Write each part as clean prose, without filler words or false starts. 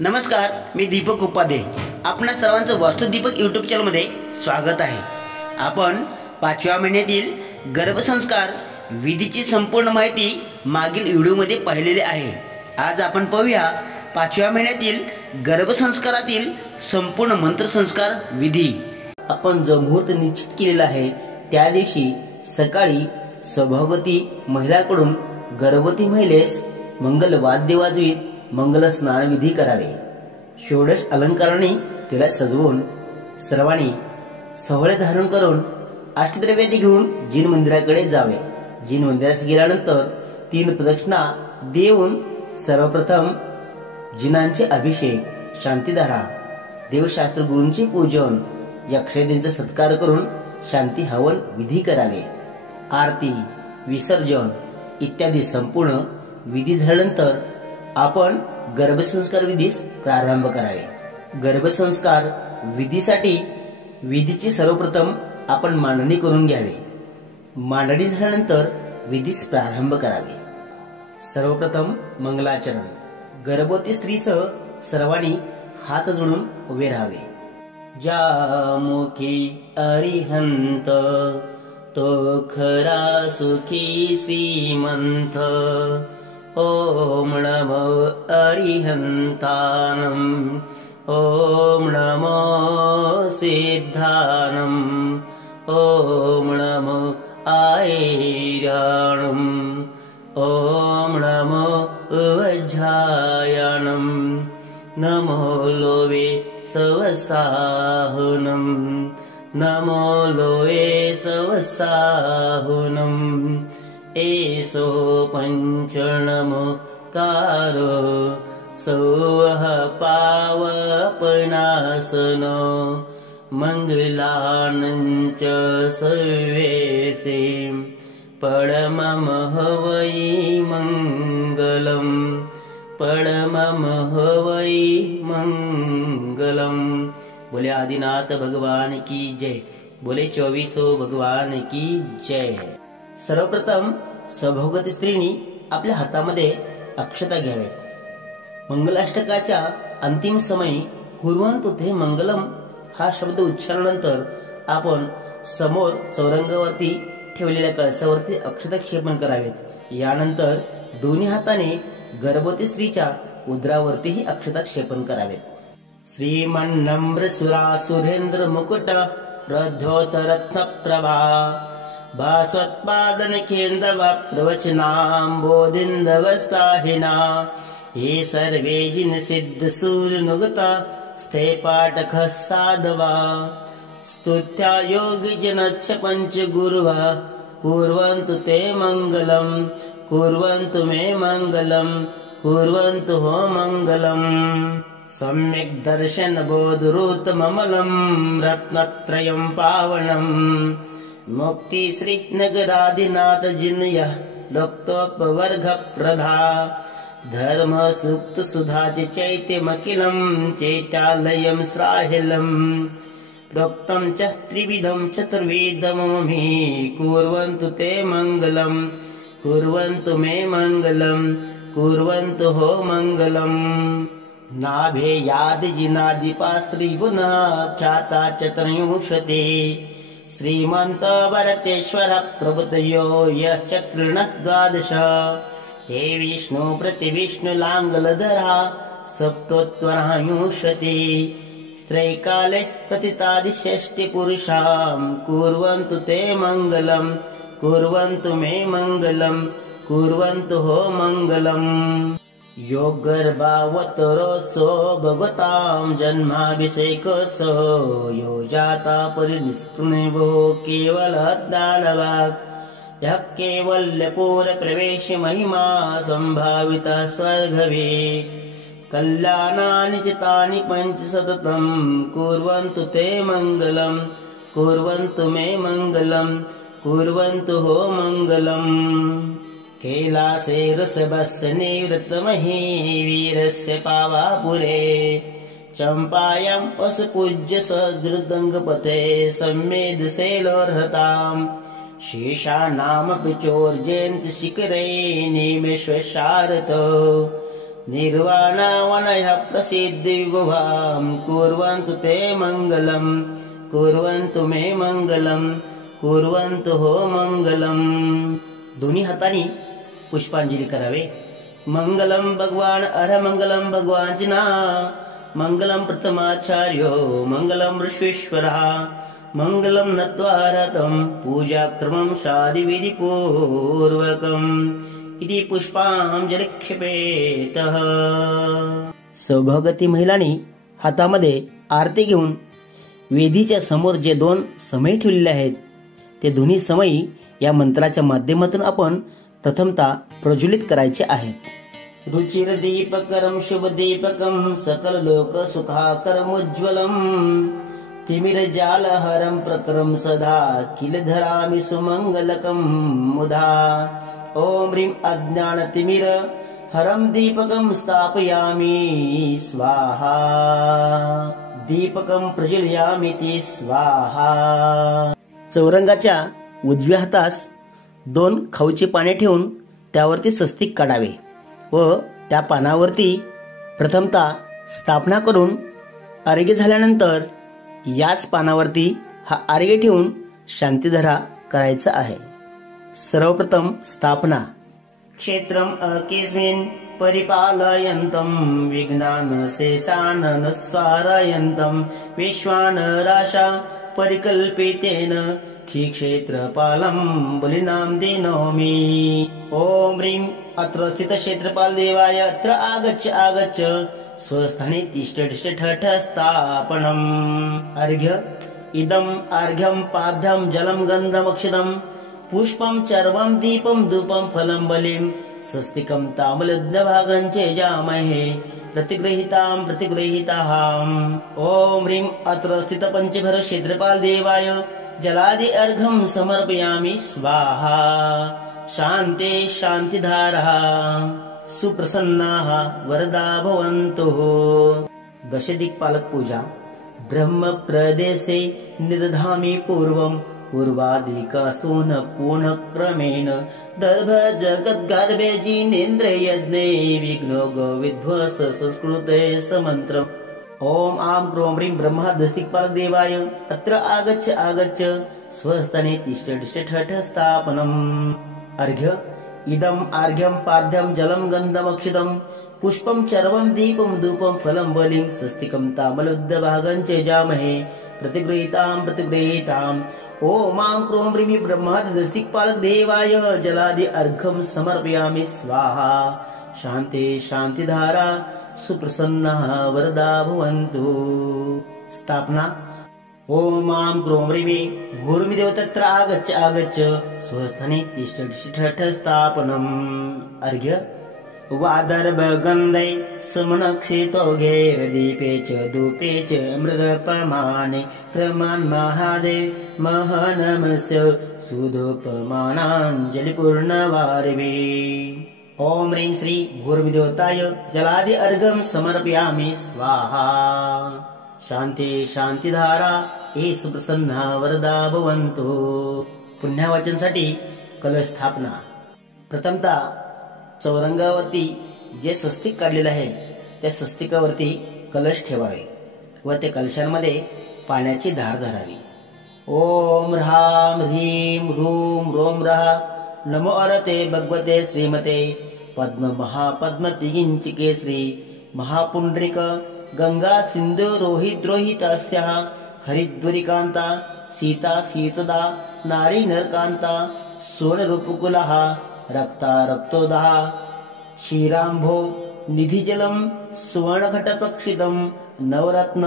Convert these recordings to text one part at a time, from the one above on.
नमस्कार, मी दीपक उपाध्ये. आपणा सर्वांचं वास्तुदीपक यूट्यूब चॅनलमध्ये स्वागत आहे. आपण 5व्या महिन्यातील गर्भसंस्कार विधीची संपूर्ण माहिती मागील व्हिडिओमध्ये पाहिलेली आहे. आज आपण पाहूया 5व्या महिन्यातील गर्भसंस्कारातील संपूर्ण मंत्रसंस्कार विधी. आपण जो मुहूर्त निश्चित केलेला आहे त्या दिवशी सकाळी सौभाग्यवती महिलाकडून गर्भवती महिलेस मंगल वाद्य वाजवीत मंगल स्नान विधी करावे. षोडश अलंकाराने तिला सजवून सर्वांनी सोहळे धारण करून अष्टद्रव्यादी घेऊन जिन मंदिराकडे जावे. जिन मंदिरात गेल्यानंतर 3 प्रदक्षिणा देऊन सर्वप्रथम जिनांचे अभिषेक, शांतीधारा, देवशास्त्र गुरूंचे पूजन, यक्षदेंचा सत्कार करून शांती हवन विधी करावे. आरती, विसर्जन इत्यादी संपूर्ण विधी झाल्यानंतर आपण गर्भसंस्कार विधीस प्रारंभ करावे. गर्भसंस्कार विधीसाठी विधीची सर्वप्रथम आपण मांडणी करून घ्यावे. मांडणी झाल्यानंतर विधीस प्रारंभ करावे. सर्वप्रथम मंगलाचरण. गर्भवती स्त्रीसह सर्वांनी हात जोडून उभे राहावे. ज्या मुखी अरिहंत तो खरा सुखी श्रीमंत. ओम नमो अरिहंतानम. ओम नमो सिद्धानम. ओम नमो आयर्याणम. ओम नमो वज्रायणम. नमो लोवे सवसाहुनम. नमो लोवे सवसाहुनम. एसो पंचनमोकारो सौह पावपनासन. मंगलानंच सर्वेसे परमम हवै मंगलम. परमम हवै मंगलम. बोले आदिनाथ भगवान की जय. बोले 24 भगवान की जय. सर्वप्रथम सौभाग्यवती स्त्रीनी आपल्या हातामध्ये अक्षता घ्यावेत. मंगलाष्टकाच्या अंतिम समयी कुर्वन्तु ते मंगलम हा शब्द उच्चारल्यानंतर आपण समोर चौरंगावरती ठेवलेल्या कळसावरती अक्षता क्षेपण करावेत. यानंतर दोन्ही हाताने गर्भवती स्त्रीच्या उदरावरतीही अक्षता क्षेपण करावेत. श्रीमन्नम्र सुरासुधेंद्र मुकुट प्रध्योतरत्न प्रभा भास्वत्पादन केंद्र प्रवचनांबोधिंदवस्थाहिना. हे सर्वे जिन सिद्ध सूर्यनुगता स्थे पाठक साधवा. स्तुत्या योगी जनच्छ पंच गुरुवा कुर्वन्तु ते मंगलम. कुर्वन्तु मे मंगलम. कुर्वन्तु हो मंगलम. सम्यक् दर्शन बोधरूतममलं रत्नत्रयं पावनम्. मुक्ति श्री नगराधिनाथ जिनयः लोक्तोपवर्ग प्रधा. धर्म सुक्त सुधाच चैत्यमखिलं चैत्यालयं श्राहिलं. प्रोक्तं च त्रिविधं चतुर्वेदममि. कुर्वन्तु ते मंगलम. कुर्वन्तु मे मंगलम. कुर्वन्तु हो मंगलम. नाभे यादि जिनादिपास्त्री गुना ख्याता चतुर्युंशति. श्रीमंत वरतेश्वर प्रभुतयो यः चक्रिणः 12. हे विष्णु प्रतिविष्णु लांगलधरा सप्तोत्तरायुंशति. स्त्रैकाले प्रतितादिषष्टि पुरुषां. कुर्वन्तु ते मंगलम. कुर्वन्तु मे मंगलम. कुर्वन्तु हो मंगलम. योगर्भावतरोत्सो भगवतां जन्माभिषेकोत्सव. यो जाता परिनिष्पृणिवो केवलदानवाक्. यः कैवल्यपूर प्रवेश महिमा संभावितः स्वर्गवे. कल्याणानि चितानि पंच सततं. कुर्वन्तु ते मंगलम. कुर्वन्तु मे मंगलम. कुर्वन्तु हो मंगलम. कैलासे रसभस्य निवृत्तमहि वीरस्य पावापुरे. चंपायां पशुपूज्य सदृदंगपते सम्मेदशैलोर्हताम्. शेषानामपि चोर्जयन्ति शिखरे निमेषशारतो. निर्वाणावनयः प्रसिद्धिविभवां कुर्वन्तु ते मंगलम, कुर्वन्तु मे मंगलम, कुर्वन्तु हो मंगलम। दोन्ही हातांनी पुष्पांजली करावे। मंगलम भगवान अर मंगलम भगवान जिना, मंगलम प्रथमाचार्यो मंगलम ऋष्वेश्वरः, मंगलम नत्वा रतं पूजाक्रमं शादिविधिपूर्वकम् इति पुष्पांजलि क्षिपेतः। सौभाग्यवती महिलांनी हातामध्ये आरती घेऊन वेदीच्या समोर जे दोन समय ठेवलेले आहेत ते दोन्ही समयी या मंत्राच्या माध्यमातून आपण प्रथमतः प्रज्वलित करायचे आहेत। रुचिर दीपकरम शुभ दीपकम सकल लोक सुखाकरमुज्ज्वलम, तिमिर जालहरम प्रकरम सदा किल धरामि सुमंगलकम मुधा। ओम ह्रीं अज्ञान तिमिर हरम दीपकम स्थापयामि स्वाहा, दीपकम प्रज्वलयामि स्वाहा। चौरंगाच्या उजव्या हातास दोन खाऊची पाने ठेवून त्यावरती स्वस्तिक काढावे व त्या पानावरती प्रथमतः स्थापना करून अर्घ्य झाल्यानंतर याच पानावरती हा अर्घ्य ठेवून शांतिधरा करायचा आहे। सर्वप्रथम स्थापना। क्षेत्रम अकेस्मिन् परिपालयन्तं विघ्नान् शेषान् निस्वारयन्तं विश्वानराशा परिकल्पितेन क्षेत्रपालं बलिनां दिनोमि। ओम ह्रीं अत्र स्थित क्षेत्रपाल देवाय अत्र आगच्छ आगच्छ स्वस्थाने तिष्ठ ठठ स्थापनम्। अर्घ्य इदम् अर्घ्यं पाद्यं जलं गन्धमक्षदं पुष्पं चर्वं दीपं धूपं फलं बलिं स्वस्तिकं ताम्बूलभागं चेजामहे प्रतिगृहीतां प्रतिगृहीताम्। ओम ह्रीं अत्र स्थित पंचभर क्षेत्रपाल देवाय जलादि अर्घं समर्पयामि स्वाहा, शान्ते शान्तिधारः सुप्रसन्नाः वरदा भवन्तु। दशदिक्पालक पूजा। ब्रह्म प्रदेशे निदधामि पूर्वं पूर्वादिकास्तु न पुनः क्रमेण दर्भ जगद्गर्भे जिनेन्द्रे यज्ञे विघ्नो गोविध्वस संस्कृते समन्त्रम्। ओम आम क्रोम ह्रीं ब्रह्मा दशदिक्पालक देवाय अत्र आगच्छ आगच्छ स्वस्थाने तिष्ठ ठठ स्थापनम्। अर्घ्य इदम् अर्घ्यं पाद्यं जलं गन्धमक्षदं पुष्पं चर्वं दीपं धूपं फलं बलिं स्वस्तिकं ताम्बूलभागं चेजामहे प्रतिगृहीतां प्रतिगृहीताम्। ओम आं क्रोम ह्रीं ब्रह्मादि दशदिक्पालक देवाय जलादि अर्घं समर्पयामि स्वाहा, शान्ते शान्तिधारा सुप्रसन्नाः वरदा भवन्तु। स्थापना। ओम आं क्रोम ह्रीं भूर्मिदेव तत्र आगच्छ आगच्छ स्वस्थाने तिष्ठ ठठ स्थापनम्। अर्घ्य वादर्भगन्धे सुमनक्षितो घेरदीपे च धूपे च मृदपमाने क्रमान् महादेव महनमस्य सुधोपमानाञ्जलिपूर्णवारिवे। ओम ह्रीं श्री भूर्मिदेवताय जलादि अर्घं समर्पयामि स्वाहा, शान्ति शान्तिधारा हे सुप्रसन्ना वरदा भवन्तु। पुण्यवाचनसाठी कलश स्थापना। प्रथमतः चौरंगावरती जे स्वस्तिक काढलेले आहे त्या स्वस्तिकावरती कलश ठेवावे व ते कलशांमध्ये पाण्याची धार धरावी। ओम ह्रां ह्रीं ह्रूं रोम रहा नमो अरते भगवते श्रीमते पद्म महापद्मतिगिंचिके श्री महापुंडरिक गंगा सिंधु रोहित रोहितास्याः हरिद्वरिकांता सीता सीतदा नारी नरकांता सोनरूपकुलः रक्ता रक्तोदः क्षीरांभो निधिजलं सुवर्णघटपक्षितं नवरत्न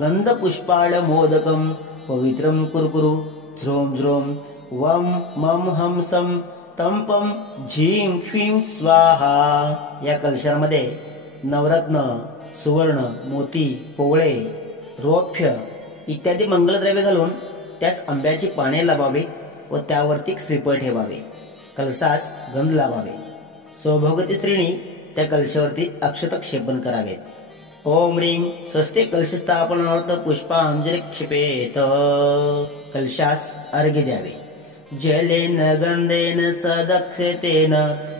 गंधपुष्पाळमोदकं पवित्रं कुरुकुरु ध्रों ध्रों वम मम हम सम तम पम झीं क्वीं स्वाहा। या कलशामध्ये नवरत्न सुवर्ण मोती पोवळे रौप्य इत्यादी मंगलद्रव्य घालून त्यास आंब्याची पाने लावावे व त्यावरती श्रीफळ ठेवावे। कलशास गंध लावावे। सौभाग्यवती स्त्रीनी त्या कलशावरती अक्षत क्षेपण करावेत। ओम ह्रीं स्वस्ते कलशस्थापनार्थ पुष्पांजलि क्षिपेत। कलशास अर्घ्य द्यावे। जलेन गन्धेन सदक्षतेन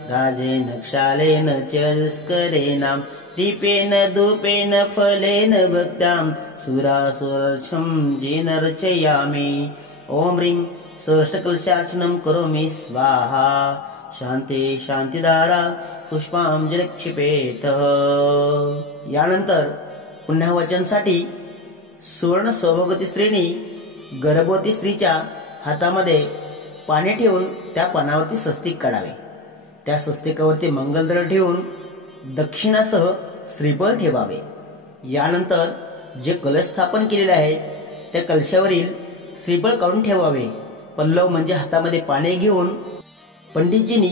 राजेन क्षालेन च दुष्करेणां दीपेन धूपेन फलेन भक्तां सुरासुरर्षं जिनर्चयामि। ॐ ह्रीं षष्ठकलशार्चनं करोमि स्वाहा। शांती शांतीधारा पुष्पांजली क्षिपेत। यानंतर पुण्यवाचनसाठी सुवर्ण सौभाग्यवती स्त्रीनी गर्भवती स्त्रीच्या हातामध्ये पाणी ठेवून त्या पानावरती स्वस्तिक काढावे। त्या स्वस्तिकावरती मंगलद्रव्य ठेवून दक्षिणासह श्रीफळ ठेवावे। यानंतर जे कलश स्थापन केलेले आहे त्या कलशावरील श्रीफळ काढून ठेवावे। पल्लव म्हणजे हातामध्ये पाणी घेऊन पंडितजींनी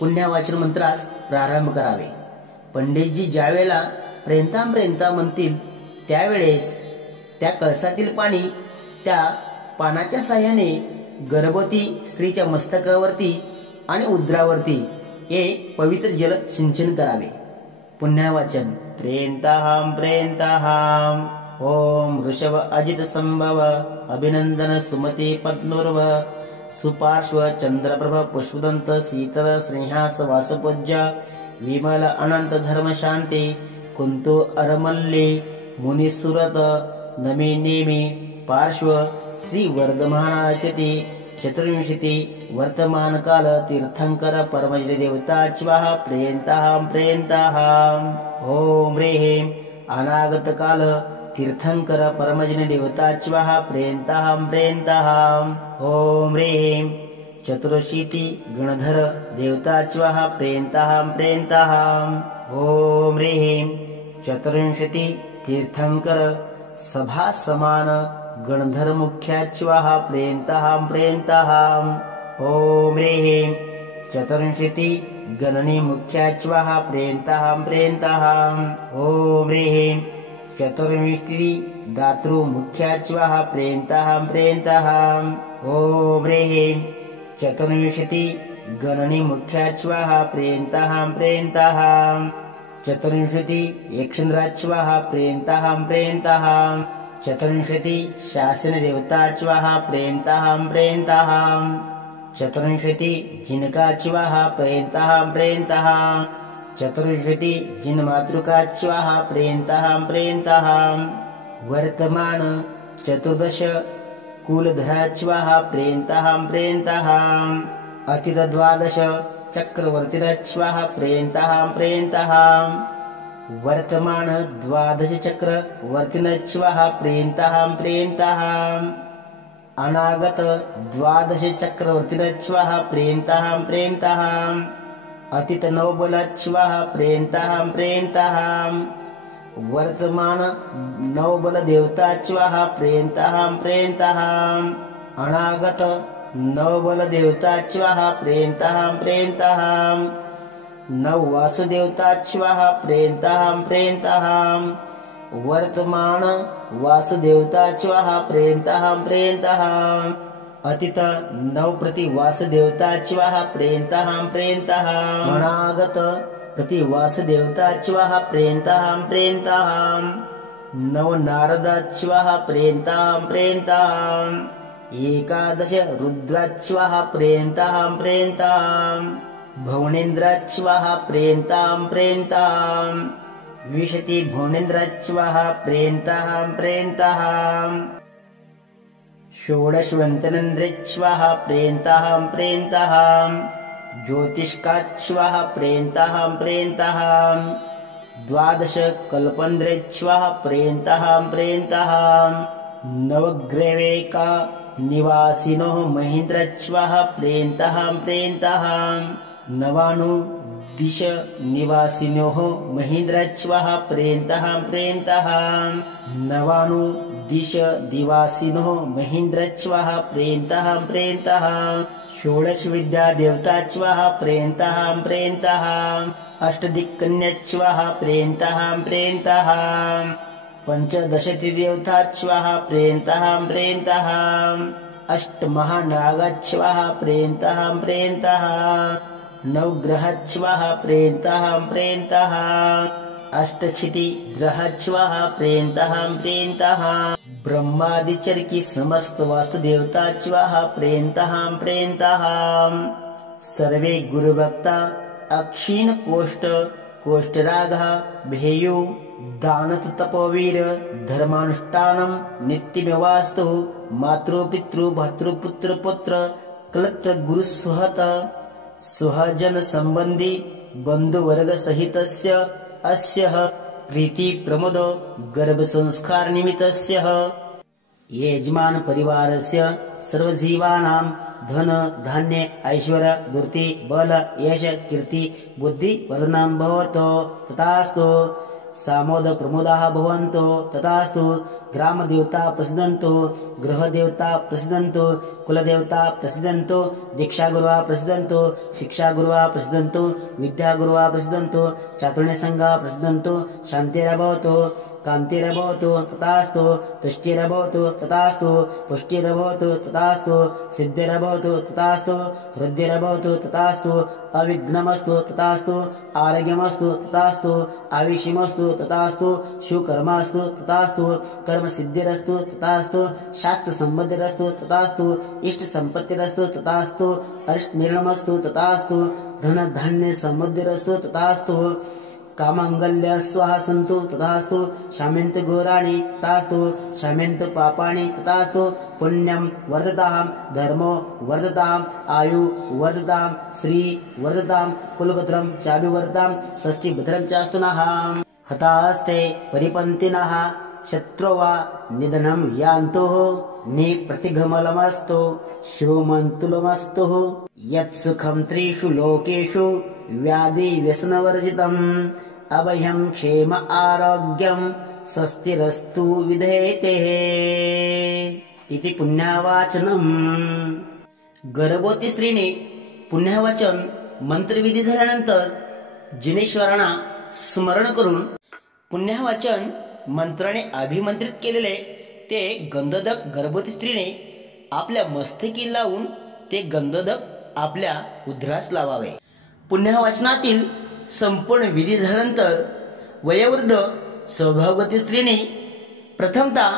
पुण्यवाचन मंत्रास प्रारंभ करावे। पंडितजी ज्यावेळेला प्रेंताम प्रेंता म्हणतील त्यावेळेस त्या कळसातील पाणी त्या पानाच्या साह्याने गर्भवती स्त्रीच्या मस्तकावरती आणि उदरावरती हे पवित्र जल सिंचन करावे। पुण्यवाचन प्रेंताहाम प्रेंताहाम। ओम वृषभ अजित संभव अभिनंदन सुमती पद्मोर्व सुपार्श्व चंद्रप्रभ पुष्पदंत शीतल स्नेहास वासपूज्य विमल अनंत धर्म शांती कुंतु अरमल्ली मुनिसुरत नमे नेमे पार्श्व श्री वर्धमानाचति चतुर्विंशति वर्तमान काल तीर्थंकर परमजन देवता स्वाहा प्रेंताहाम प्रेंताहाम। ओम ह्रीं अनागत काल तीर्थंकर परमजन देवता स्वाहा प्रेंताहाम प्रेंताहाम। ओम ह्रीं चतुर्शीति गणधर देवता स्वाहा प्रेंताहाम प्रेंताहाम। ओम ह्रीं चतुर्विंशति तीर्थंकर सभा समान गणधर मुख्या स्वाहा प्रेंताहाम प्रेंताहाम। ओम ह्रीं चतुर्विंशति गणनी मुख्या स्वाहा प्रेंताहाम प्रेंताहाम। ओम ह्रीं चतुर्विंशति दातृ मुख्या स्वाहा प्रेंताहाम प्रेंताहाम। ओम ह्रीं चतुर्विंशति गणनी मुख्या स्वाहा प्रेंताहाम प्रेंताहाम। चतुर्विंशति यक्षेन्द्रा स्वाहा प्रेंताहाम प्रेंताहाम। चतुर्विंशति शासन देवता स्वाहा प्रेंताहाम प्रेंताहाम। चतुर्विंशति जिनका स्वाहा प्रेंताहाम प्रेंताहाम। चतुर्विंशति जिन मातृका स्वाहा प्रेंताहाम प्रेंताहाम। वर्तमान चतुर्दश कुलधरा स्वाहा प्रेंताहाम प्रेंताहाम। अतीत द्वादश चक्रवर्ती स्वाहा प्रेंताहाम प्रेंताहाम। वर्तमान द्वादश चक्रवर्ती स्वाहा प्रेंताहाम प्रेंताहाम। अनागत द्वादश चक्रवर्ती स्वाहा प्रेंताहाम प्रेंताहाम। अतीत नवबल स्वाहा प्रेंताहाम प्रेंताहाम। वर्तमान नवबल देवता स्वाहा प्रेंताहाम प्रेंताहाम। अनागत नवबल देवता स्वाहा प्रेंताहाम प्रेंताहाम। नव वासुदेवता स्वाहा प्रेंताहाम प्रेंताहाम। वर्तमान वासुदेवता स्वाहा प्रेंताहाम प्रेंताहाम। अतीत नवप्रति वासुदेवता स्वाहा प्रेंताहाम प्रेंताहाम। अनागत प्रति वासुदेवता स्वाहा प्रेंताहाम प्रेंताहाम। नव नारद स्वाहा प्रेंताहाम प्रेंताहाम। एकादश रुद्र स्वाहा प्रेंताहाम प्रेंताहाम। भुवनेन्द्र स्वाहा प्रेंताहाम प्रेंताहाम। विशति भुवनेन्द्र स्वाहा प्रेंताहाम प्रेंताहाम। षोडश वन्तनेन्द्र स्वाहा प्रेंताहाम प्रेंताहाम। ज्योतिष्का स्वाहा प्रेंताहाम प्रेंताहाम। द्वादश कल्पेन्द्र स्वाहा प्रेंताहाम प्रेंताहाम। नवग्रहवेका निवासिनो महेन्द्र स्वाहा प्रेंताहाम प्रेंताहाम। नवानु दिश निवासिनो महेन्द्र स्वाहा प्रेंताहाम प्रेंताहाम। नवानु दिश दिवासिनो महेन्द्र स्वाहा प्रेंताहाम प्रेंताहाम। षोडश विद्या देवता स्वाहा प्रेंताहाम प्रेंताहाम। अष्टदिक्कन्या स्वाहा प्रेंताहाम प्रेंताहाम। पंचदशति देवता स्वाहा प्रेंताहाम प्रेंताहाम। अष्ट महानाग स्वाहा प्रेंताहाम प्रेंताहाम। नवग्रह स्वाहा प्रेंताहाम प्रेंताहाम। अष्टक्षिति ग्रह स्वाहा प्रेंताहाम प्रेंताहाम। ब्रह्मादिचरकी समस्त वास्तुदेवता चिवाहा प्रेयंताहाम सर्वे गुरुभक्ता अक्षीण कोष्ठरागा भेयु दानत तपोवीर धर्मानुष्ठानम नित्यमेवास्तु मातृपितृ भातृपुत्र पुत्र कलत्र गुरुस्वहत स्वजन संबंधी बंधुवर्ग सहितस्य अस्य प्रीति प्रमोद गर्भ संस्कार निमित्तस्य यजमान परिवारस्य सर्वजीवानां धन धान्य ऐश्वर्य दूर्ति बल यश कीर्ति बुद्धि वर्धनं भवतो तथास्तु सामोद प्रमोदाः भवन्तु तथास्तु ग्रामदेवता प्रसिद्धन्तु गृहदेवता प्रसिद्धन्तु कुलदेवता प्रसिद्धन्तु दीक्षागुरुः प्रसिद्धन्तु शिक्षागुरुः प्रसिद्धन्तु विद्यागुरुः प्रसिद्धन्तु चातुर्ण्यसंघः प्रसिद्धन्तु शान्तिरभवतु कान्तिरभवतु तथास्तु तुष्टिरभवतु तथास्तु पुष्टिरभवतु तथास्तु सिद्धिरभवतु तथास्तु हृद्यरभवतु तथास्तु अविघ्नमस्तु तथास्तु आरोग्यमस्तु तथास्तु आयुष्यमस्तु तथास्तु शुकर्मास्तु तथास्तु कर्मसिद्धिरस्तु तथास्तु शास्त्रसम्बद्धिरस्तु तथास्तु इष्टसम्पत्तिरस्तु तथास्तु अरिष्टनिर्णमस्तु तथास्तु धनधान्य समृद्धिरस्तु तथास्तु कामांगल्य स्वाहा सन्तु तथास्तु शाम्यन्त घोराणि तथास्तु शाम्यन्त पापाणि तथास्तु पुण्यं वर्धतां धर्मो वर्धतां आयु वर्धतां श्री वर्धतां कुलगोत्रं चाभिवर्धतां स्वस्ति भद्रं चास्तु नः हतास्ते परिपन्थिनः शत्रुवा निधनं यान्तुः निप्रतिघमलमस्तु शुभमन्तुलमस्तु यत्सुखं त्रिषु लोकेषु व्याधि व्यसनवर्जितम् अभयं क्षेम आरोग्यं स्वस्तिरस्तु विधेयतेः इति पुण्यवाचनम्। गर्भवती स्त्रीने पुण्यवाचन मंत्रविधी झाल्यानंतर जिनेश्वरांना स्मरण करून पुण्यवाचन मंत्राने अभिमंत्रित केलेले ते गंधोदक गर्भवती स्त्रीने आपल्या मस्तकी लावून ते गंधोदक आपल्या उदरास लावावे। पुण्यवाचनातील संपूर्ण विधी झाल्यानंतर वयोवृद्ध सौभाग्यवती स्त्रीने प्रथमतः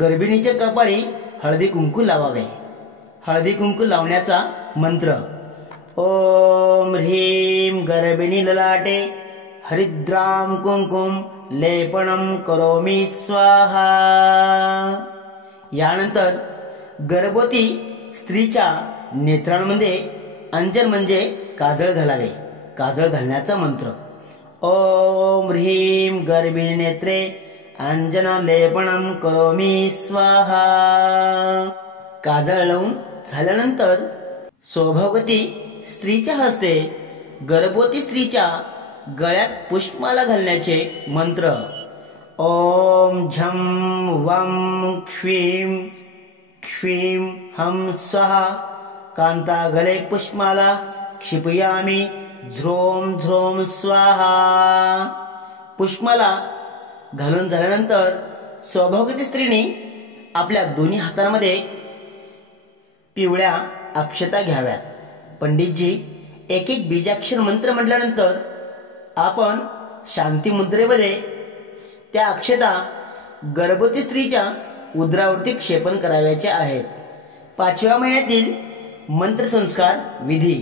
गर्भिणीच्या कपाळी हळदी कुंकू लावावे। हळदी कुंकू लावण्याचा मंत्र ओम ह्रीं गर्भिणी ललाटे हरिद्रां कुंकुम लेपणं करोमि स्वाहा। यानंतर गर्भवती स्त्रीच्या नेत्रांमध्ये अंजन म्हणजे काजळ घालावे। काजळ घालण्याचा मंत्र ओम ह्रीं गर्भिणी नेत्रे अंजन लेपणं करोमि स्वाहा। काजळ लावून झाल्यानंतर सौभाग्यवती स्त्रीच्या हस्ते गर्भवती स्त्रीच्या गळ्यात पुष्पमाला घालण्याचे मंत्र ओम झं वं क्ष्वीं क्ष्वीं हम स्वाहा। कांता गले पुष्पमाला क्षिपयामि झ्रोम झ्रोम स्वाहा। पुष्पमाला घालून झाल्यानंतर सौभाग्यवती स्त्रीने आपल्या दोन्ही हातांमध्ये पिवळ्या अक्षता घ्याव्यात। पंडितजी एक एक बीजाक्षर मंत्र म्हटल्यानंतर आपण शांती मुद्रेमध्ये त्या अक्षता गर्भवती स्त्रीच्या उदरावरती क्षेपण करावयाच्या आहेत। 5व्या महिन्यातील मंत्र संस्कार विधी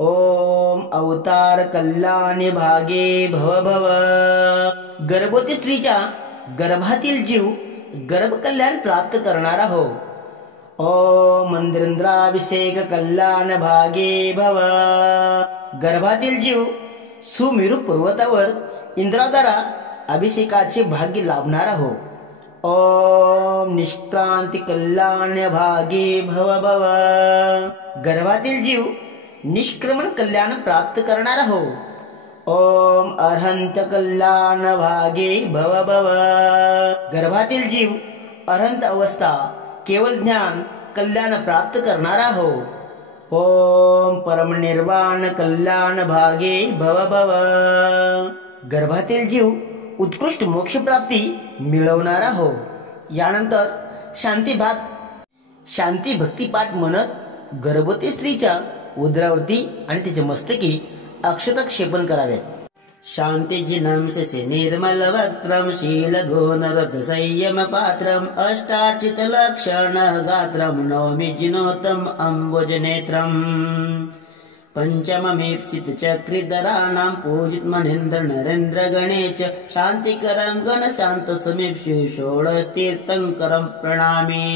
ओम अवतार कल्याणी भागे भव भव। गर्भवती स्त्रीच्या गर्भातील जीव गर्भ कल्याण प्राप्त करणारा हो। ओम मंदिरेंद्राभिषेक कल्याण भागे भव। गर्भातील जीव सुमेरू पर्वतावर इंद्राद्वारा अभिषेकाचे भाग्य लाभणारा हो। ओम निष्क्रांती कल्याण भागे भव भव। गर्भातील जीव निष्क्रमण कल्याण प्राप्त करणारा हो। ओम अरहंत कल्याण भागे भव भव। गर्भातील जीव अरहंत अवस्था केवल ज्ञान कल्याण प्राप्त करणारा हो। ओम परम निर्वाण कल्याण भागे भव भव। गर्भातील जीव उत्कृष्ट मोक्ष प्राप्ती मिळवणारा हो। यानंतर शांती भक्ती पाठ म्हणत गर्भवती स्त्रीच्या उदरावरती आणि तिच्या मस्तकी अक्षता क्षेपण कराव्यात। शान्तिजिनं शशि निर्मलवक्त्रं शीलगुणरथसंयमपात्रम् अष्टाचितलक्षणगात्रं नौमि जिनोतम अम्बुजनेत्रम् पञ्चममीप्सितचक्रिधराणां पूजितमनीन्द्र नरेन्द्र गणे च शान्तिकरं गणशान्तसमीप्सु षोडशतीर्थङ्करं प्रणमामि।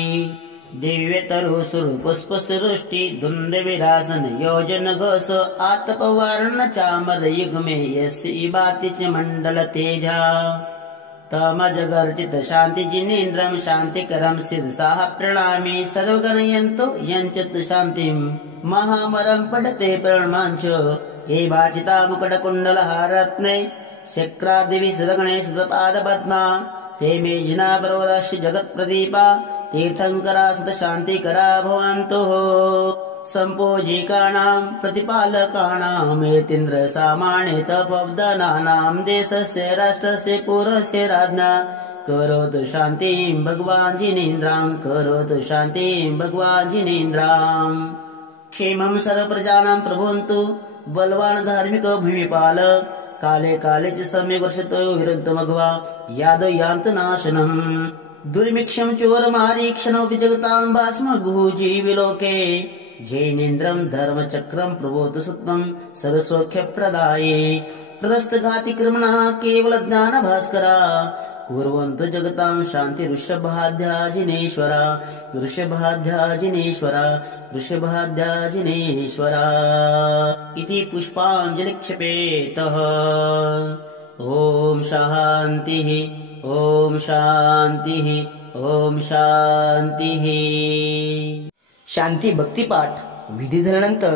दिव्यतरुसुरपुष्पसृष्टि धुन्दविलासन योजन घोष आतपवर्ण चामर युग्मे यस्य इभाति च मण्डल तेजा तमजगर्जित शान्तिजिनेन्द्रं शान्तिकरं शिरसाः प्रणमामि। सर्वगणयन्तो यञ्चत शान्तिं महामरं पठते प्रणमांश हे वाचिता मुकुटकुण्डलहारत्ने शक्रादिविसरगणे सतपादपद्मा ते मे जिनापरवरस्य जगत्प्रदीपा तीर्थंकरा सत शांतिकरा भवन्तुः। संपूजिकानां प्रतिपालकानां एतीन्द्र सामान्य तपोवदानानां देशस्य राष्ट्रस्य पुरस्य राज्ञा करोतु शान्तिं भगवान् जिनेन्द्रां करोतु शान्तिं भगवान् जिनेन्द्रां। क्षेमं सर्वप्रजानां प्रभुन्तु बलवान् धार्मिक भूमिपाल काले काले च सम्यक् वर्षतो विरन्तु मघवा यादो यान्तु नाशनम् दुर्मिक्षं चोरमारीक्षणोऽपि जगतां भस्मभूजीविलोके जैनेन्द्रं धर्मचक्रं प्रबोध सुत्वं सर्वसौख्यप्रदाये प्रदस्तघातिक्रमणः केवलज्ञानभास्करा कुर्वन्तु जगतां शान्ति ऋषभाध्याजिनेश्वर ऋषभाध्याजिनेश्वर ऋषभाध्याजिनेश्वर इति पुष्पाञ्जलिक्षेपेतः। ॐ शान्तिः ॐ शान्तिः ॐ शान्तिः। शांती भक्तिपाठ विधी झाल्यानंतर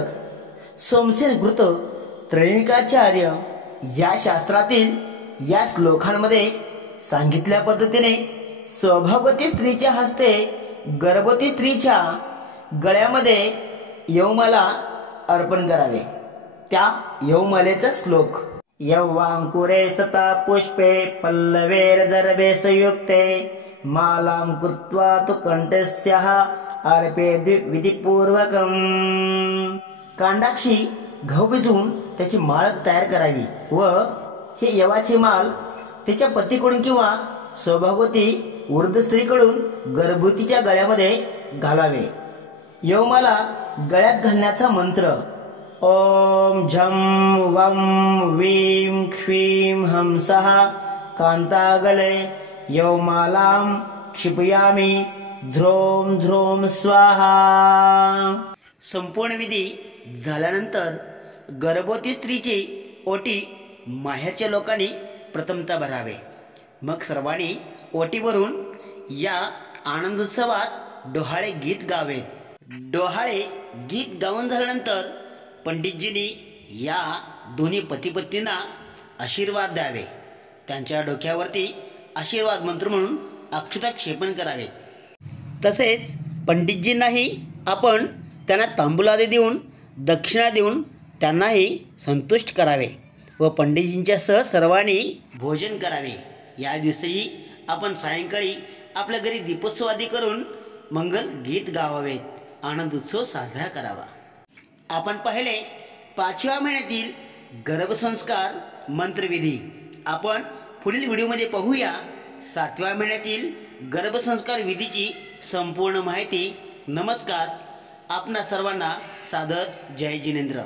सोमसेन कृत त्रैणिकाचार्य या शास्त्रातील या श्लोकांमध्ये सांगितल्या पद्धतीने सौभाग्यवती स्त्रीच्या हस्ते गर्भवती स्त्रीच्या गळ्यामध्ये यवमाला अर्पण करावे। त्या यवमालेचा श्लोक यौवांकुरे तथा पुष्पे पल्लवेर्दर्भे संयुक्ते मालां कृत्वा तु कंठस्याः अर्पेद विधिपूर्वकम्। कांडाक्षी गहू भिजवून त्याची माळ तयार करावी व हे यवाची माल तिच्या पतीकडून किंवा सौभाग्यवती वृद्ध स्त्रीकडून गर्भवतीच्या गळ्यामध्ये घालावे। यवमाला गळ्यात घालण्याचा मंत्र ओम झं वं वीं क्ष्वीं हंसः कांतागले यवमालां क्षिपयामि ध्रोम ध्रोम स्वाहा। संपूर्ण विधी झाल्यानंतर गर्भवती स्त्रीची ओटी माहेरच्या लोकांनी प्रथमतः भरावे। मग सर्वांनी ओटी भरून या आनंदोत्सवात डोहाळे गीत गावेत। डोहाळे गीत गाऊन झाल्यानंतर पंडितजींनी या दोन्ही पतीपत्नींना आशीर्वाद द्यावे। त्यांच्या डोक्यावरती आशीर्वाद मंत्र म्हणून अक्षताक्षेपण करावे। तसेच पंडितजींनाही आपण त्यांना तांबूलादी देऊन दक्षिणा देऊन त्यांनाही संतुष्ट करावे व पंडितजींच्या सह सर्वांनी भोजन करावे। या दिवशी आपण सायंकाळी आपल्या घरी दीपोत्सव आदी करून मंगल गीत गावावेत, आनंद उत्सव साजरा करावा। आपण पाहिले 5व्या महिन्यातील गर्भसंस्कार मंत्रविधी। आपण पुढील व्हिडिओमध्ये पाहूया 7व्या महिन्यातील गर्भसंस्कार विधीची संपूर्ण माहिती। नमस्कार, आपणा सर्वांना सादर जय जिनेंद्र।